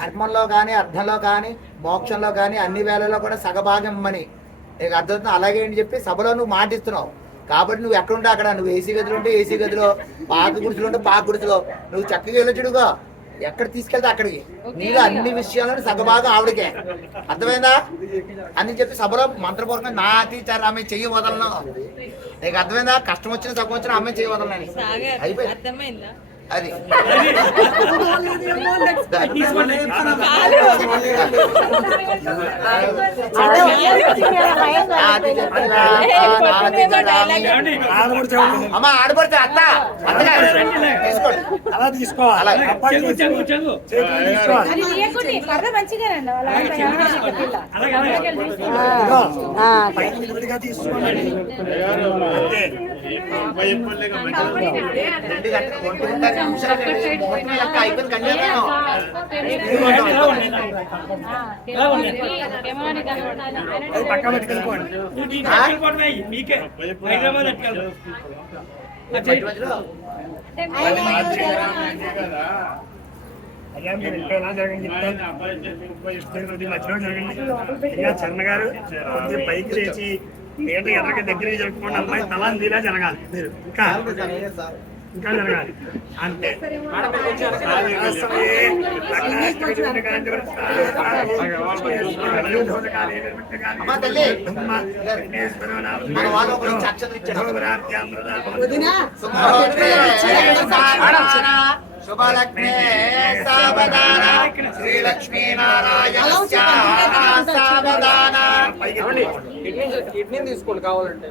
ధర్మంలో కానీ అర్థంలో కానీ మోక్షంలో కానీ అన్ని వేళల్లో కూడా సగభాగం ఇమ్మని నీకు అర్థం. అలాగే అని చెప్పి సభలో నువ్వు మాటిస్తున్నావు కాబట్టి నువ్వు ఎక్కడుంటే అక్కడ, నువ్వు ఏసీ గదిలో ఉంటే ఏసీ గదిలో, పాక గుడిసెలో ఉంటే పాక గుడిసెలో, నువ్వు చక్కగా వెళ్ళొచ్చుడుగా ఎక్కడ తీసుకెళ్తే అక్కడికి. నీలో అన్ని విషయాలను సగభాగం ఆవిడకే, అర్థమైందా అని చెప్పి సభలో మంత్రపూర్వకంగా నా అతీచారు ఆమె చెయ్యి వదలను. నీకు అర్థమైందా? కష్టం వచ్చిన సగం వచ్చిన ఆమె చెయ్యి వదలని అయిపోయింది. అది అమ్మా ఆడపడితే అత్త అలా తీసుకోవాలి. అయిపోయింది కన్యాదానం. పక్క పెట్టుకెళ్ళిపోండి. అయ్యా మీరు ఇంట్లో జరగండి, మధ్యలో జరగండి. అయ్యా చరణ్ గారు కొద్దిగా పైకి లేచి ఏంటో ఎదరికి దగ్గరికి జరుపుకోండి. అమ్మాయి తలా నీలా జరగాలి. మీరు ఇంకా ఇంకా జరగాలి అంతే. శుభలక్ష్మీ సావధాన శ్రీలక్ష్మీ నారాయణ సావధాన. కిడ్నీ తీసుకోండి కావాలంటే.